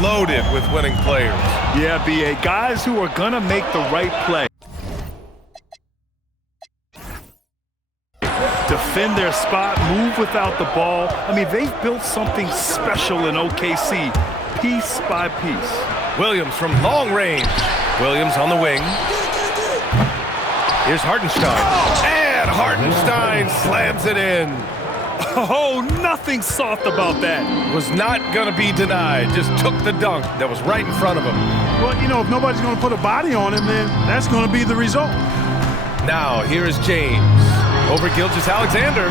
loaded with winning players. Yeah, B.A. Guys who are going to make the right play. Defend their spot, move without the ball. I mean, they've built something special in OKC, piece by piece. Williams from long range. Williams on the wing. Here's Hartenstein. And Hartenstein slams it in. Oh, nothing soft about that. Was not going to be denied. Just took the dunk that was right in front of him. Well, you know, if nobody's going to put a body on him, then that's going to be the result. Now, here is James. Over Gilgeous-Alexander.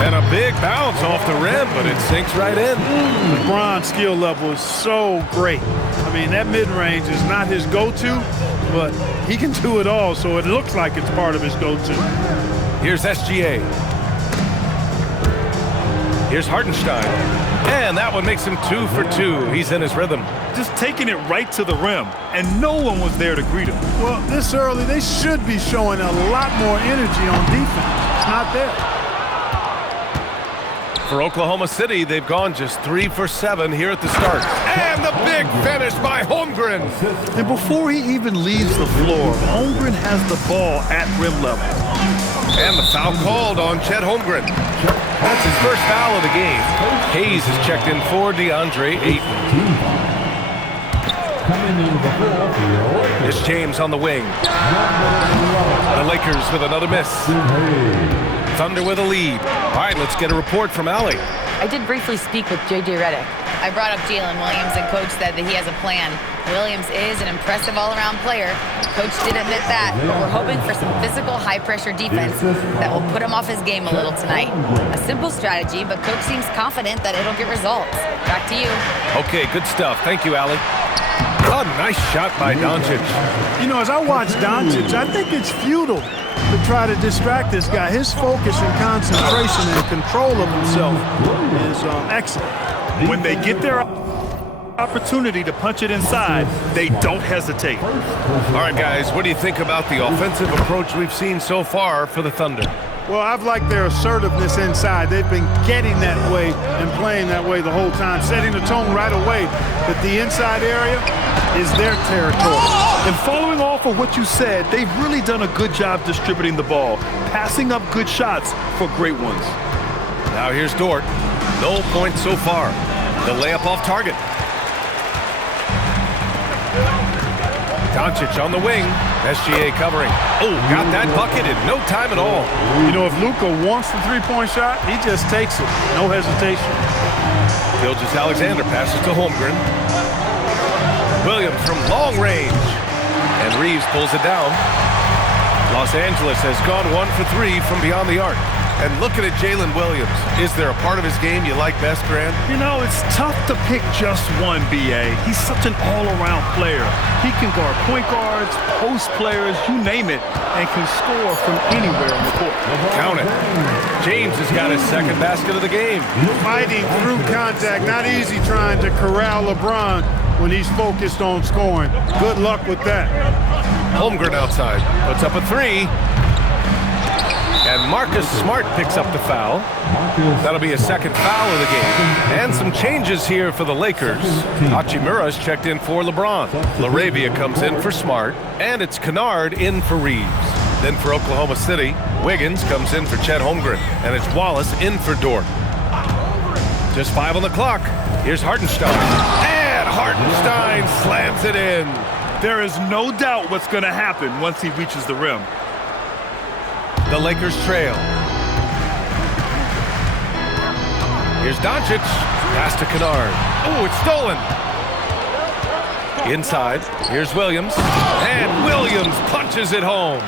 And a big bounce off the rim, but it sinks right in. LeBron's skill level is so great. I mean, that mid-range is not his go-to, but he can do it all, so it looks like it's part of his go-to. Here's SGA. Here's Hartenstein. And that one makes him 2 for 2. He's in his rhythm. Just taking it right to the rim, and no one was there to greet him. Well, this early, they should be showing a lot more energy on defense. It's not there. For Oklahoma City, they've gone just 3 for 7 here at the start. And the big finish by Holmgren. And before he even leaves the floor, Holmgren has the ball at rim level. And the foul called on Chet Holmgren. That's his first foul of the game. Hayes is checked in for DeAndre Ayton. It's James on the wing. The Lakers with another miss. Thunder with a lead. All right, let's get a report from Allie. I did briefly speak with J.J. Redick. I brought up Jalen Williams, and Coach said that he has a plan. Williams is an impressive all-around player. Coach did admit that, but we're hoping for some physical, high-pressure defense that will put him off his game a little tonight. A simple strategy, but Coach seems confident that it'll get results. Back to you. Okay, good stuff. Thank you, Allie. Oh, nice shot by Doncic. You know, as I watch Doncic, I think it's futile to try to distract this guy. His focus and concentration and control of himself is excellent. When they get their opportunity to punch it inside, they don't hesitate. All right, guys, what do you think about the offensive approach we've seen so far for the Thunder? Well, I've liked their assertiveness inside. They've been getting that way and playing that way the whole time, setting the tone right away that the inside area is their territory. And following off of what you said, they've really done a good job distributing the ball, passing up good shots for great ones. Now here's Dort. No points so far. The layup off target. Doncic on the wing. SGA covering. Oh, got that bucket in no time at all. You know, if Luka wants the three-point shot, he just takes it. No hesitation. Gilgeous-Alexander passes to Holmgren. Williams from long range. And Reeves pulls it down. Los Angeles has gone 1 for 3 from beyond the arc. And looking at Jalen Williams, is there a part of his game you like best, Grant? You know, it's tough to pick just one, B.A. He's such an all-around player. He can guard point guards, post players, you name it, and can score from anywhere on the court. Count it. James has got his second basket of the game. Fighting through contact, not easy trying to corral LeBron when he's focused on scoring. Good luck with that. Holmgren outside, puts up a 3. And Marcus Smart picks up the foul. That'll be a second foul of the game. And some changes here for the Lakers. Hachimura's checked in for LeBron. LaRavia comes in for Smart. And it's Kennard in for Reeves. Then for Oklahoma City, Wiggins comes in for Chet Holmgren. And it's Wallace in for Dort. Just 5 on the clock. Here's Hartenstein. And Hartenstein slams it in. There is no doubt what's going to happen once he reaches the rim. The Lakers trail. Here's Doncic. Pass to Kennard. Oh, it's stolen. Inside. Here's Williams. And Williams punches it home.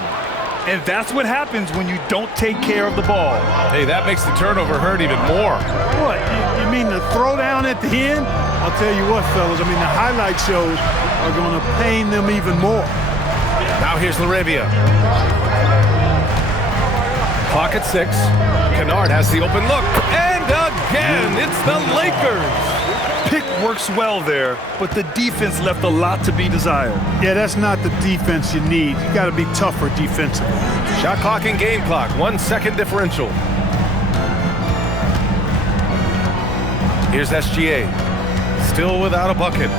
And that's what happens when you don't take care of the ball. Hey, that makes the turnover hurt even more. What, you mean the throwdown at the end? I'll tell you what, fellas, I mean, the highlight shows are going to pain them even more. Now here's LaRavia. Clock at 6. Kennard has the open look. And again, it's the Lakers. Pick works well there, but the defense left a lot to be desired. Yeah, that's not the defense you need. You got to be tougher defensively. Shot clock and game clock. 1 second differential. Here's SGA. still without a bucket.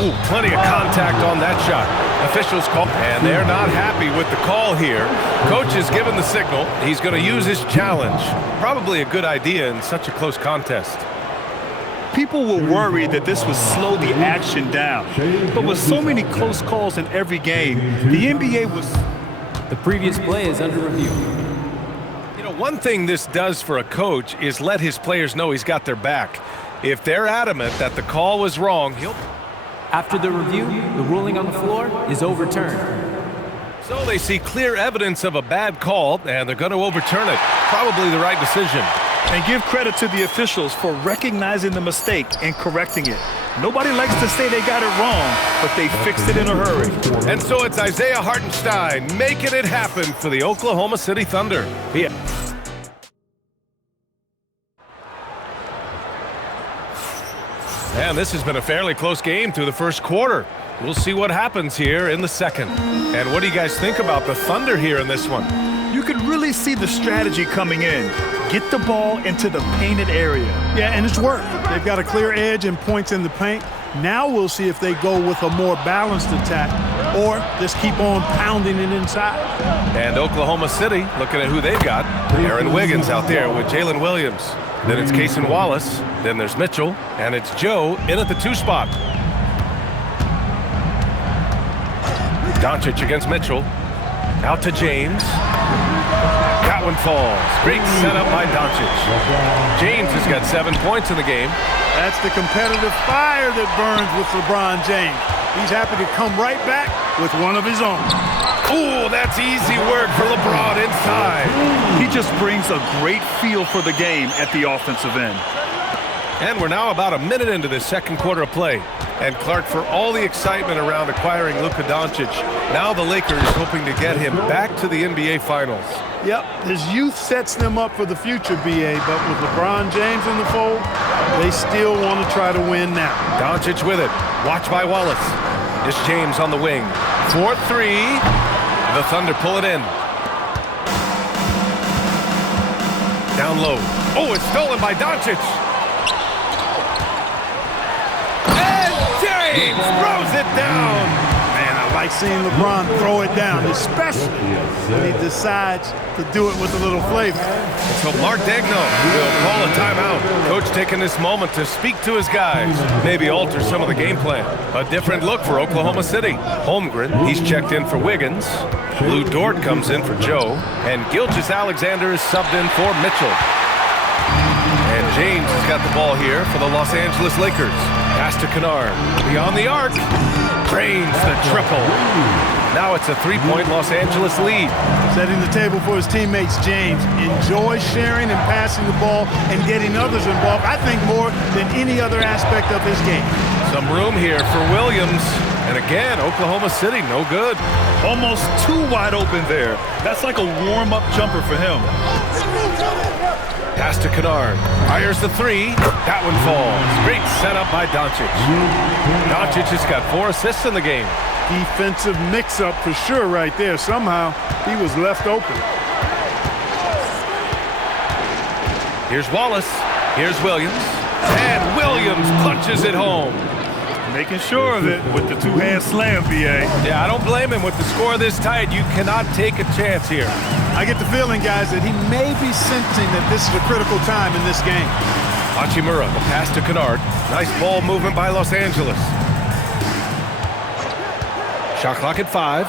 Ooh, plenty of contact on that shot. Officials call, and they're not happy with the call here. Coach has given the signal. He's going to use his challenge. Probably a good idea in such a close contest. People were worried that this would slow the action down. But with so many close calls in every game, the NBA was... The previous play is under review. You know, one thing this does for a coach is let his players know he's got their back. If they're adamant that the call was wrong, he'll... After the review, the ruling on the floor is overturned. So they see clear evidence of a bad call, and they're going to overturn it. Probably the right decision. And give credit to the officials for recognizing the mistake and correcting it. Nobody likes to say they got it wrong, but they fixed it in a hurry. And so it's Isaiah Hartenstein making it happen for the Oklahoma City Thunder. Yeah. And this has been a fairly close game through the first quarter. We'll see what happens here in the second. And what do you guys think about the Thunder here in this one? You could really see the strategy coming in. Get the ball into the painted area. Yeah, and it's worked. They've got a clear edge and points in the paint. Now we'll see if they go with a more balanced attack or just keep on pounding it inside. And Oklahoma City, looking at who they've got. Aaron Wiggins out there with Jalen Williams. Then it's Cason Wallace. Then there's Mitchell. And it's Joe in at the 2 spot. Doncic against Mitchell. Out to James. That one falls. Great setup by Doncic. James has got 7 points in the game. That's the competitive fire that burns with LeBron James. He's happy to come right back with one of his own. Ooh, that's easy work for LeBron inside. He just brings a great feel for the game at the offensive end. And we're now about a minute into the second quarter of play. And Clark, for all the excitement around acquiring Luka Doncic, now the Lakers hoping to get him back to the NBA Finals. Yep, his youth sets them up for the future, B.A., but with LeBron James in the fold, they still want to try to win now. Doncic with it. Watch by Wallace. It's James on the wing. 4-3. The Thunder pull it in. Down low. Oh, it's stolen by Doncic. James throws it down. Man, I like seeing LeBron throw it down, especially when he decides to do it with a little flavor. So Mark Daigneault will call a timeout. Coach taking this moment to speak to his guys, maybe alter some of the game plan. A different look for Oklahoma City. Holmgren, he's checked in for Wiggins. Lou Dort comes in for Joe. And Gilgeous-Alexander is subbed in for Mitchell. And James has got the ball here for the Los Angeles Lakers. Pass to Kennard. Beyond the arc. Drains the triple. Now it's a 3-point Los Angeles lead. Setting the table for his teammates, James enjoys sharing and passing the ball and getting others involved, I think, more than any other aspect of his game. Some room here for Williams. And again, Oklahoma City, no good. Almost too wide open there. That's like a warm-up jumper for him. Pass to Kennard. Fires the 3. That one falls. Great setup by Doncic. Doncic has got 4 assists in the game. Defensive mix-up for sure right there. Somehow, he was left open. Here's Wallace. Here's Williams. And Williams punches it home. Making sure of it with the 2-hand slam, B.A. Yeah, I don't blame him. With the score this tight, you cannot take a chance here. I get the feeling, guys, that he may be sensing that this is a critical time in this game. Hachimura, the pass to Kennard. Nice ball movement by Los Angeles. Shot clock at 5.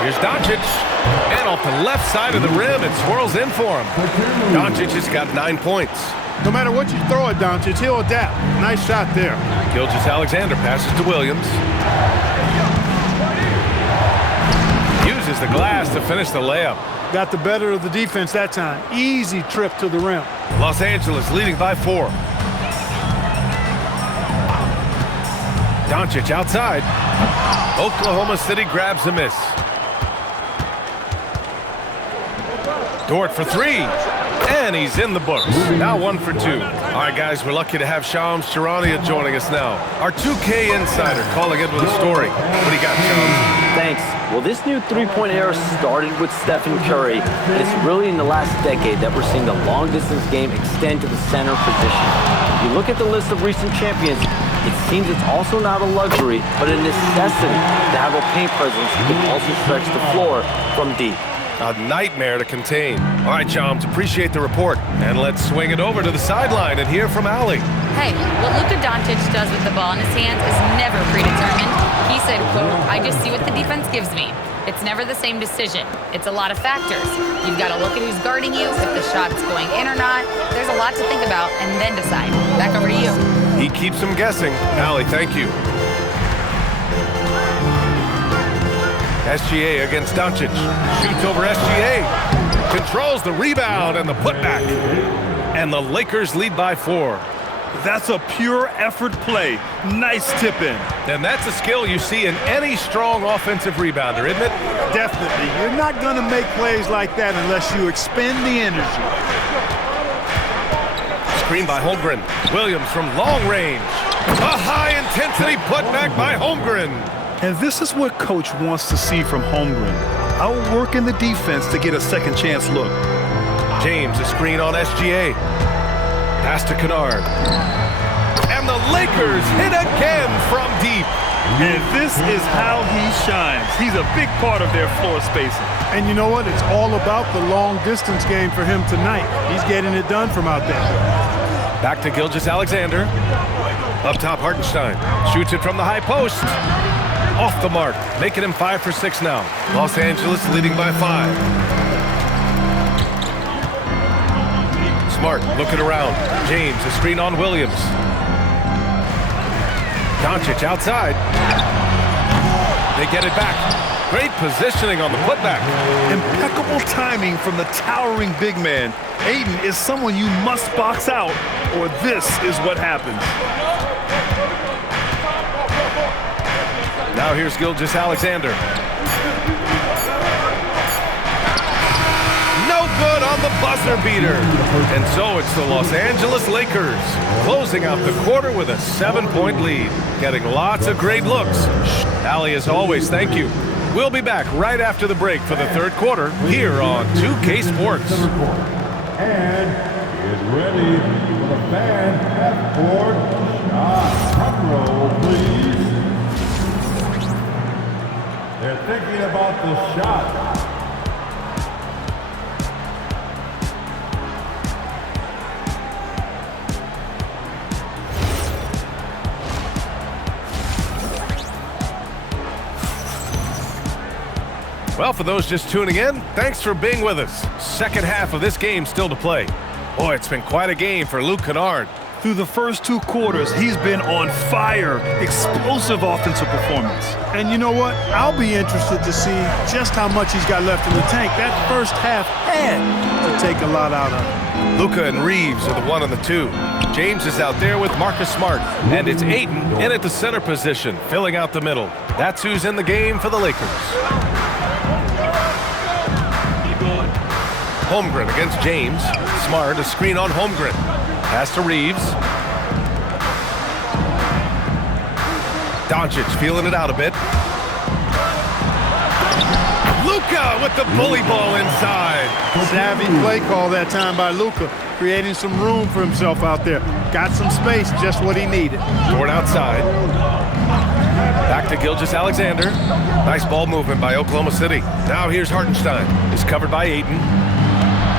Here's Doncic. And off the left side of the rim, it swirls in for him. Doncic has got 9 points. No matter what you throw at Doncic, he'll adapt. Nice shot there. Gilgeous-Alexander passes to Williams. Uses the glass to finish the layup. Got the better of the defense that time. Easy trip to the rim. Los Angeles leading by 4. Doncic outside. Oklahoma City grabs a miss. Dort for 3. And he's in the books. Now 1 for 2. All right, guys, we're lucky to have Shams Charania joining us now. Our 2K insider calling in with a story. What do you got, Shams? Thanks. Well, this new three-point era started with Stephen Curry, and it's really in the last decade that we're seeing the long-distance game extend to the center position. If you look at the list of recent champions, it seems it's also not a luxury, but a necessity to have a paint presence that can also stretch the floor from deep. A nightmare to contain. All right, Shams, appreciate the report. And let's swing it over to the sideline and hear from Allie. Hey, what Luka Doncic does with the ball in his hands is never predetermined. He said, quote, "I just see what the defense gives me. It's never the same decision. It's a lot of factors. You've got to look at who's guarding you, if the shot's going in or not. There's a lot to think about and then decide." Back over to you. He keeps them guessing. Allie, thank you. SGA against Doncic. Shoots over SGA. Controls the rebound and the putback. And the Lakers lead by 4. That's a pure effort play. Nice tip in. And that's a skill you see in any strong offensive rebounder, isn't it? Definitely. You're not going to make plays like that unless you expend the energy. Screen by Holmgren. Williams from long range. A high-intensity putback by Holmgren. And this is what Coach wants to see from Holmgren. Outworking the defense to get a second chance look. James, a screen on SGA. Pass to Kennard. And the Lakers hit again from deep. And this is how he shines. He's a big part of their floor spacing. And you know what? It's all about the long-distance game for him tonight. He's getting it done from out there. Back to Gilgeous-Alexander. Up top, Hartenstein. Shoots it from the high post. Off the mark, making him 5 for 6 now. Los Angeles leading by 5. Smart looking around. James, a screen on Williams. Doncic outside. They get it back. Great positioning on the putback. Impeccable timing from the towering big man. Ayton is someone you must box out, or this is what happens. Now here's Gilgeous-Alexander. No good on the buzzer beater. And so it's the Los Angeles Lakers closing out the quarter with a 7-point lead. Getting lots of great looks. Allie, as always, thank you. We'll be back right after the break for the third quarter here on 2K Sports. And is ready for the fan half-court shot. Drum roll, please. They're thinking about the shot. Well, for those just tuning in, thanks for being with us. Second half of this game still to play. Boy, it's been quite a game for Luke Kennard. Through the first 2 quarters, he's been on fire. Explosive offensive performance. And you know what? I'll be interested to see just how much he's got left in the tank. That first half had to take a lot out of him. Luka and Reeves are the 1 and the 2. James is out there with Marcus Smart. And it's Ayton in at the center position, filling out the middle. That's who's in the game for the Lakers. Holmgren against James. Smart, a screen on Holmgren. Pass to Reeves. Doncic feeling it out a bit. Luka with the bully ball inside. Savvy play call that time by Luka, creating some room for himself out there. Got some space, just what he needed. Toward outside. Back to Gilgeous-Alexander. Nice ball movement by Oklahoma City. Now here's Hartenstein. He's covered by Ayton.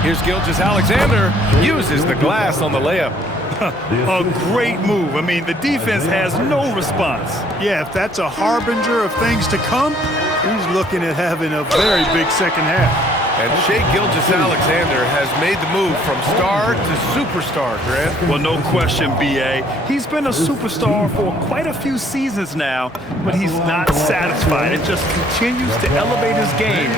Here's Gilgeous-Alexander. Uses the glass on the layup. A great move. I mean, the defense has no response. Yeah, if that's a harbinger of things to come, he's looking at having a very big second half. And Shai Gilgeous-Alexander has made the move from star to superstar, Grant. Well, no question, B.A. He's been a superstar for quite a few seasons now, but he's not satisfied. It just continues to elevate his game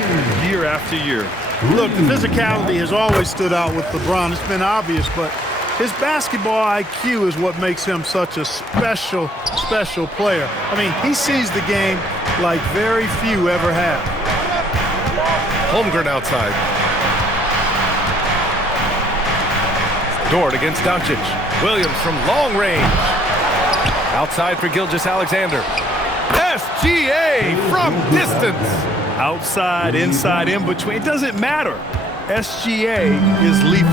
year after year. Look, the physicality has always stood out with LeBron. It's been obvious, but his basketball IQ is what makes him such a special, special player. I mean, he sees the game like very few ever have. Holmgren outside. Dort against Doncic. Williams from long range. Outside for Gilgeous-Alexander. SGA from distance. Outside, inside, in between. It doesn't matter. SGA is lethal.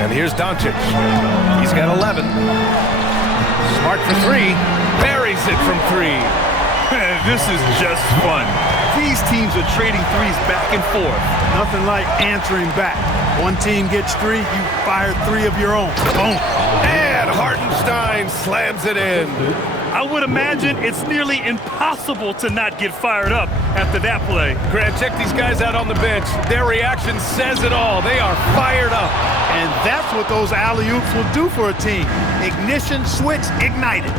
And here's Doncic. He's got 11. Smart for three. Buries it from three. This is just fun. These teams are trading threes back and forth. Nothing like answering back. One team gets three, you fire three of your own. Boom. And Hartenstein slams it in. I would imagine it's nearly impossible to not get fired up after that play. Grant, check these guys out on the bench. Their reaction says it all. They are fired up. And that's what those alley-oops will do for a team. Ignition switch ignited.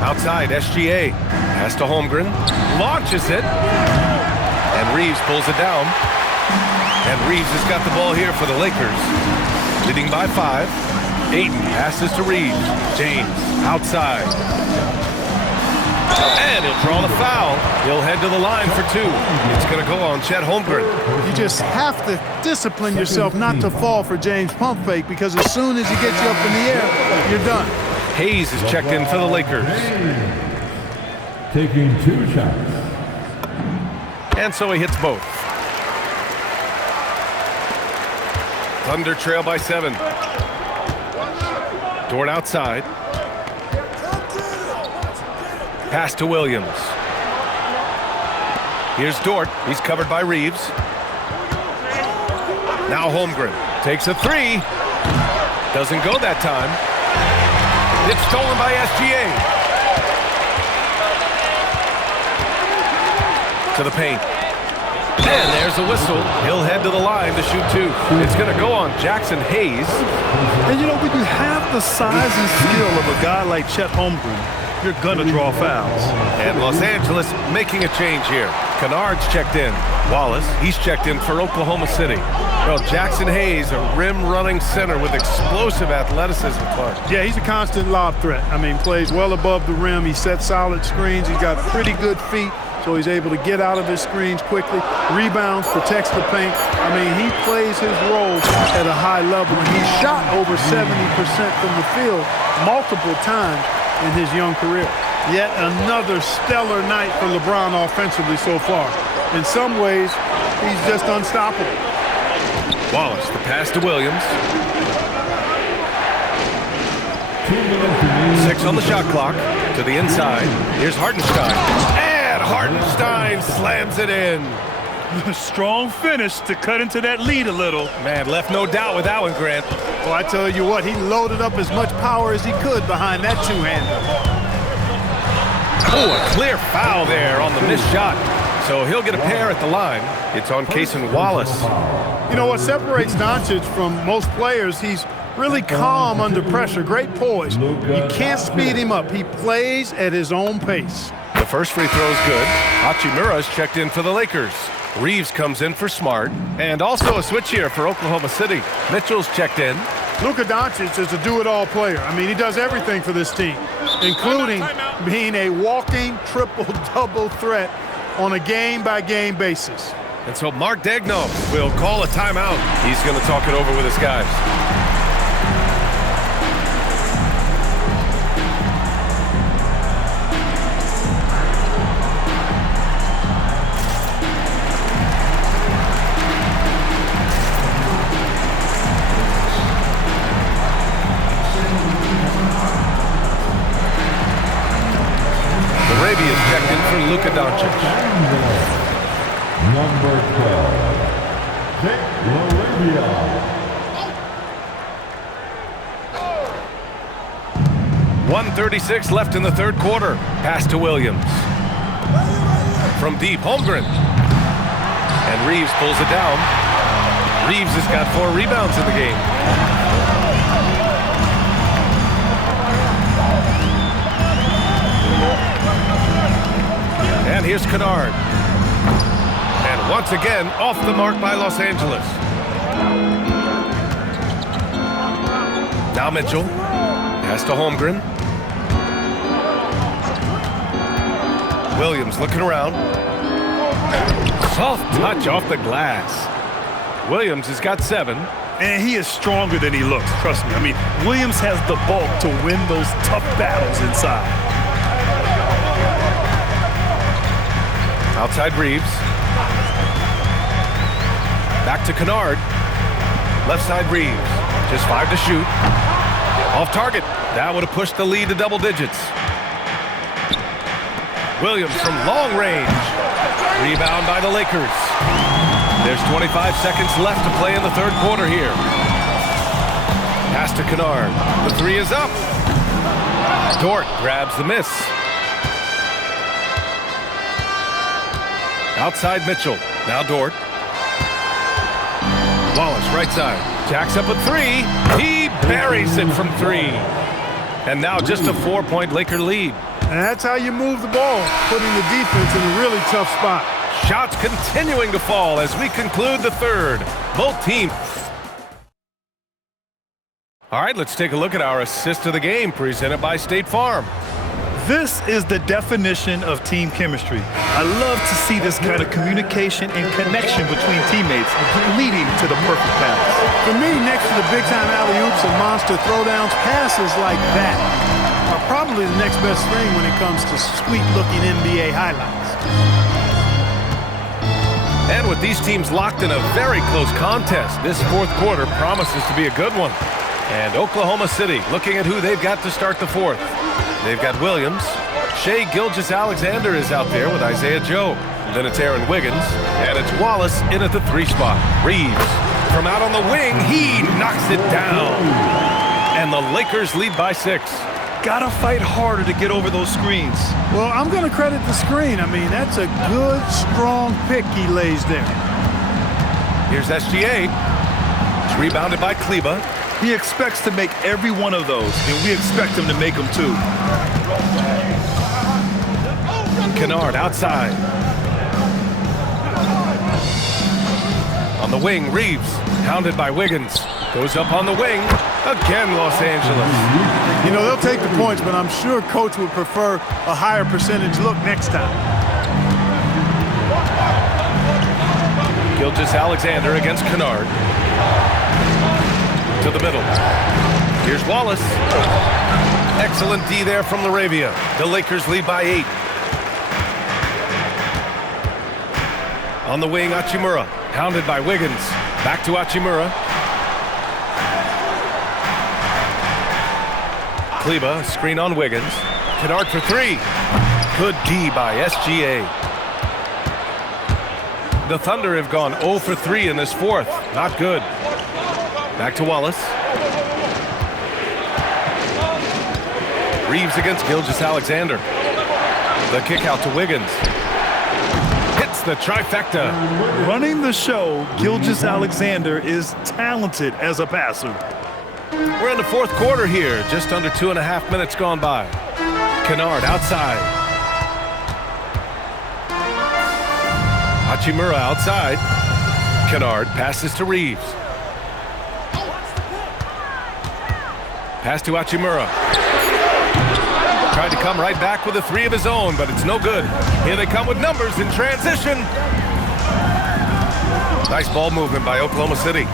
Outside, SGA. Pass to Holmgren. Launches it. And Reeves pulls it down. And Reeves has got the ball here for the Lakers. Leading by 5. Ayton passes to Reeves. James outside. And he'll draw the foul. He'll head to the line for 2. It's going to go on Chet Holmgren. You just have to discipline yourself not to fall for James pump fake, because as soon as he gets you up in the air, you're done. Hayes is checked in for the Lakers. Taking 2 shots. And so he hits both. Thunder trail by 7. Dort outside. Pass to Williams. Here's Dort. He's covered by Reeves. Now Holmgren takes a 3. Doesn't go that time. It's stolen by SGA. To the paint. And there's a whistle. He'll head to the line to shoot 2. It's going to go on Jackson Hayes. And you know, when you have the size and skill of a guy like Chet Holmgren, you're going to draw fouls. And Los Angeles making a change here. Kennard's checked in. Wallace, he's checked in for Oklahoma City. Well, Jackson Hayes, a rim-running center with explosive athleticism, Clark. Yeah, he's a constant lob threat. I mean, plays well above the rim. He sets solid screens. He's got pretty good feet, so he's able to get out of his screens quickly. Rebounds, protects the paint. I mean, he plays his role at a high level, and he's shot over 70% from the field multiple times in his young career. Yet another stellar night for LeBron offensively so far. In some ways, he's just unstoppable. Wallace, the pass to Williams. 6 on the shot clock. To the inside. Here's Hartenstein. And Hartenstein slams it in. Strong finish to cut into that lead a little. Man, left no doubt with that one, Grant. Well, I tell you what, he loaded up as much power as he could behind that two-hander. Oh, a clear foul there on the missed shot. So he'll get a pair at the line. It's on Cason Wallace. You know what separates Doncic from most players, he's really calm under pressure, great poise. You can't speed him up. He plays at his own pace. The first free throw is good. Hachimura's checked in for the Lakers. Reeves comes in for Smart. And also a switch here for Oklahoma City. Mitchell's checked in. Luka Doncic is a do-it-all player. I mean, he does everything for this team, including being a walking triple-double threat on a game-by-game basis. And so Mark Daigneault will call a timeout. He's going to talk it over with his guys. Arabia's checked in for Luka Doncic. Number 12, Jake LaRavia. 1:36 left in the third quarter. Pass to Williams. From deep, Holmgren. And Reeves pulls it down. Reeves has got 4 rebounds in the game. And here's Kennard. And once again, off the mark by Los Angeles. Now Mitchell. Pass to Holmgren. Williams looking around. Soft touch off the glass. Williams has got 7. And he is stronger than he looks, trust me. I mean, Williams has the bulk to win those tough battles inside. Outside Reeves. Back to Kennard. Left side Reeves. Just 5 to shoot. Off target. That would have pushed the lead to double digits. Williams from long range. Rebound by the Lakers. There's 25 seconds left to play in the third quarter here. Pass to Kennard. The 3 is up. Dort grabs the miss. Outside Mitchell. Now Dort. Wallace, right side. Jacks up a 3. He buries it from 3. And now just a 4-point Laker lead. And that's how you move the ball, putting the defense in a really tough spot. Shots continuing to fall as we conclude the third. Both teams. All right, let's take a look at our assist of the game presented by State Farm. This is the definition of team chemistry. I love to see this kind of communication and connection between teammates leading to the perfect pass. For me, next to the big-time alley-oops and monster throwdowns, passes like that are probably the next best thing when it comes to sweet-looking NBA highlights. And with these teams locked in a very close contest, this fourth quarter promises to be a good one. And Oklahoma City looking at who they've got to start the fourth. They've got Williams. Shai Gilgeous-Alexander is out there with Isaiah Joe. Then it's Aaron Wiggins. And it's Wallace in at the 3 spot. Reeves from out on the wing. He knocks it down. And the Lakers lead by 6. Gotta fight harder to get over those screens. Well, I'm going to credit the screen. I mean, that's a good, strong pick he lays there. Here's SGA. It's rebounded by Kleber. He expects to make every one of those, and we expect him to make them too. Kennard outside. On the wing, Reeves, hounded by Wiggins. Goes up on the wing. Again, Los Angeles. You know, they'll take the points, but I'm sure Coach would prefer a higher percentage look next time. Gilgeous-Alexander against Kennard. To the middle. Here's Wallace. Excellent D there from Laravia. The Lakers lead by 8. On the wing, Hachimura. Hounded by Wiggins. Back to Hachimura. Kleber, screen on Wiggins. Kennard for 3. Good D by SGA. The Thunder have gone 0 for 3 in this fourth. Not good. Back to Wallace. Reeves against Gilgeous-Alexander. The kick out to Wiggins. Hits the trifecta. Running the show, Gilgeous-Alexander is talented as a passer. We're in the fourth quarter here. Just under 2.5 minutes gone by. Kennard outside. Hachimura outside. Kennard passes to Reeves. Pass to Hachimura. Tried to come right back with a 3 of his own, but it's no good. Here they come with numbers in transition. Nice ball movement by Oklahoma City.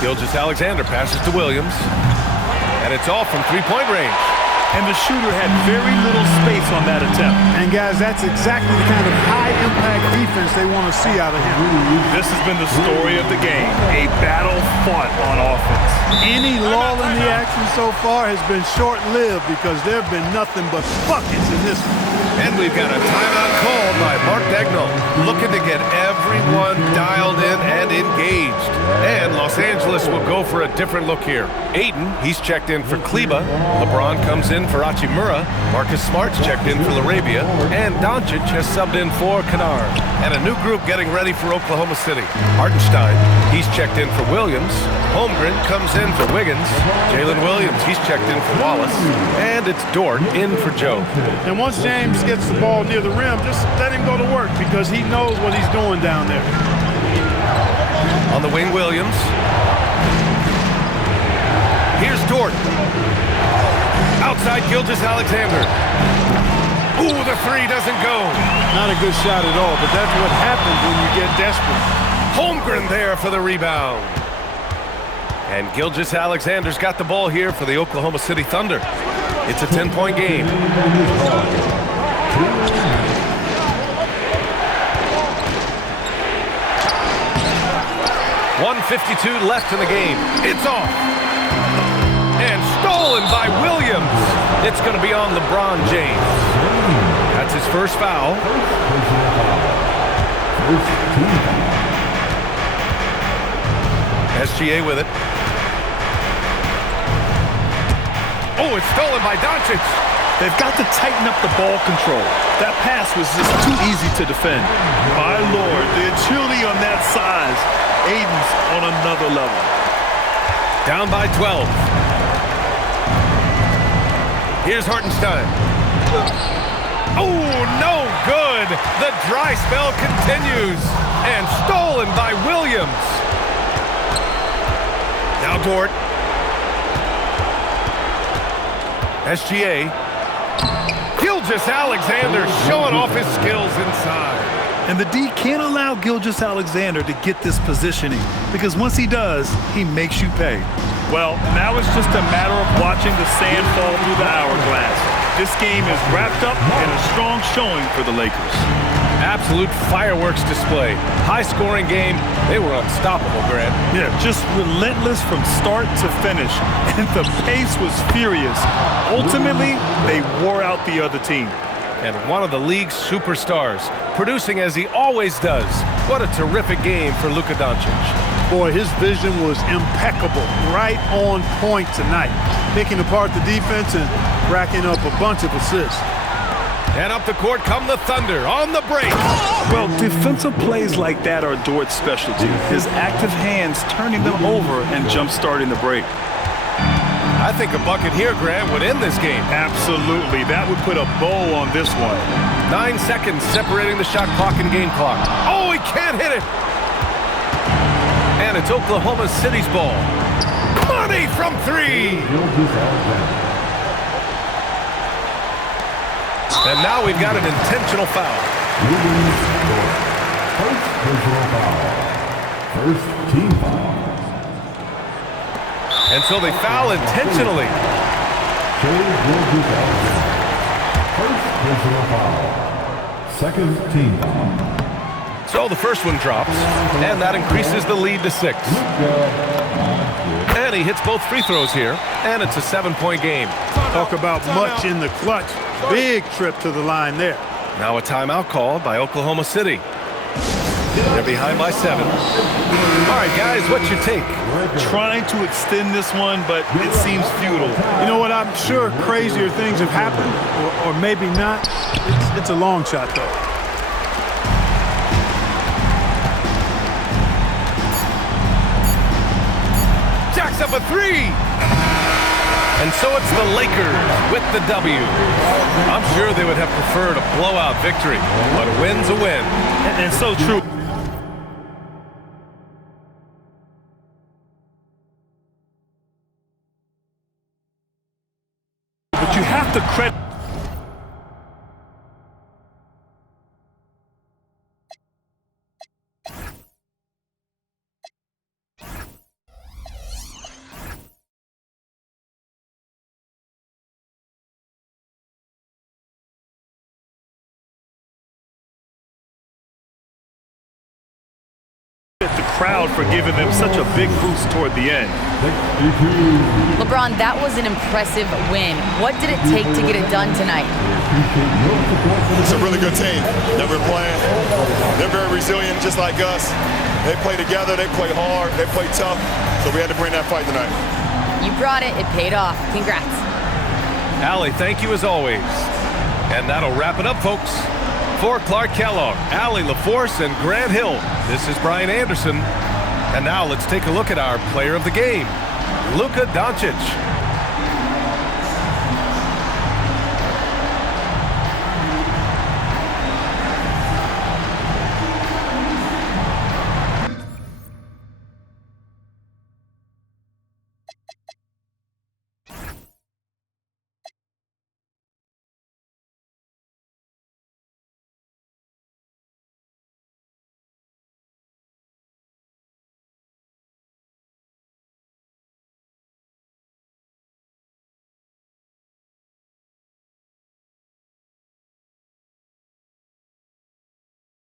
Gilgeous-Alexander passes to Williams. And it's all from 3-point range. And the shooter had very little space on that attempt. And guys, that's exactly the kind of high-impact defense they want to see out of him. This has been the story of the game, a battle fought on offense. Any lull in the action so far has been short-lived because there have been nothing but buckets in this one. And we've got a timeout called by Mark Daigneault, looking to get everyone dialed in and engaged. And Los Angeles will go for a different look here. Ayton, he's checked in for Kleber. LeBron comes in for Hachimura. Marcus Smart's checked in for Laravia. And Doncic has subbed in for Kennard. And a new group getting ready for Oklahoma City. Hartenstein, he's checked in for Williams. Holmgren comes in for Wiggins. Jalen Williams, he's checked in for Wallace. And it's Dort in for Joe. And once James gets the ball near the rim, just let him go to work because he knows what he's doing down there. On the wing, Williams. Here's Dort. Outside Gilgeous-Alexander. Ooh, the three doesn't go. Not a good shot at all, but that's what happens when you get desperate. Holmgren there for the rebound. And Gilgeous-Alexander's got the ball here for the Oklahoma City Thunder. It's a 10-point game. 1:52 left in the game. It's off. And stolen by Williams. It's going to be on LeBron James. That's his first foul. SGA with it. Oh, it's stolen by Doncic. They've got to tighten up the ball control. That pass was just too easy to defend. My Lord, the agility on that size. Aiden's on another level. Down by 12. Here's Hartenstein. Oh, no good. The dry spell continues. And stolen by Williams. Now Dort. SGA. Gilgeous-Alexander showing off his skills inside. And the D can't allow Gilgeous-Alexander to get this positioning because once he does, he makes you pay. Well, now it's just a matter of watching the sand fall through the hourglass. This game is wrapped up in a strong showing for the Lakers. Absolute fireworks display. High-scoring game. They were unstoppable, Grant. Yeah, just relentless from start to finish. And the pace was furious. Ultimately, they wore out the other team. And one of the league's superstars, producing as he always does. What a terrific game for Luka Doncic. Boy, his vision was impeccable, right on point tonight. Picking apart the defense and racking up a bunch of assists. And up the court come the Thunder on the break. Well, defensive plays like that are Dort's specialty. His active hands turning them over and jump-starting the break. I think a bucket here, Grant, would end this game. Absolutely. That would put a bow on this one. 9 seconds separating the shot clock and game clock. Oh, he can't hit it. And it's Oklahoma City's ball. Money from three. And now we've got an intentional foul. First personal foul. First team foul. And so they foul intentionally. First personal foul. Second team foul. So the first one drops, and that increases the lead to 6. And he hits both free throws here, and it's a 7-point game. Talk about much in the clutch. Big trip to the line there. Now a timeout called by Oklahoma City. They're behind by 7. All right, guys, what's your take? Trying to extend this one, but it seems futile. You know what? I'm sure crazier things have happened, or maybe not. It's a long shot, though. Jacks up a 3. And so it's the Lakers with the W. I'm sure they would have preferred a blowout victory, but a win's a win. And so true. But you have to credit. The crowd for giving them such a big boost toward the end. LeBron, that was an impressive win. What did it take to get it done tonight? It's a really good team that we're playing. They're very resilient, just like us. They play together, they play hard, they play tough, so we had to bring that fight tonight. You brought it. It paid off. Congrats. Allie, thank you as always. And that'll wrap it up, folks. For Clark Kellogg, Allie LaForce, and Grant Hill, this is Brian Anderson. And now let's take a look at our player of the game, Luka Doncic.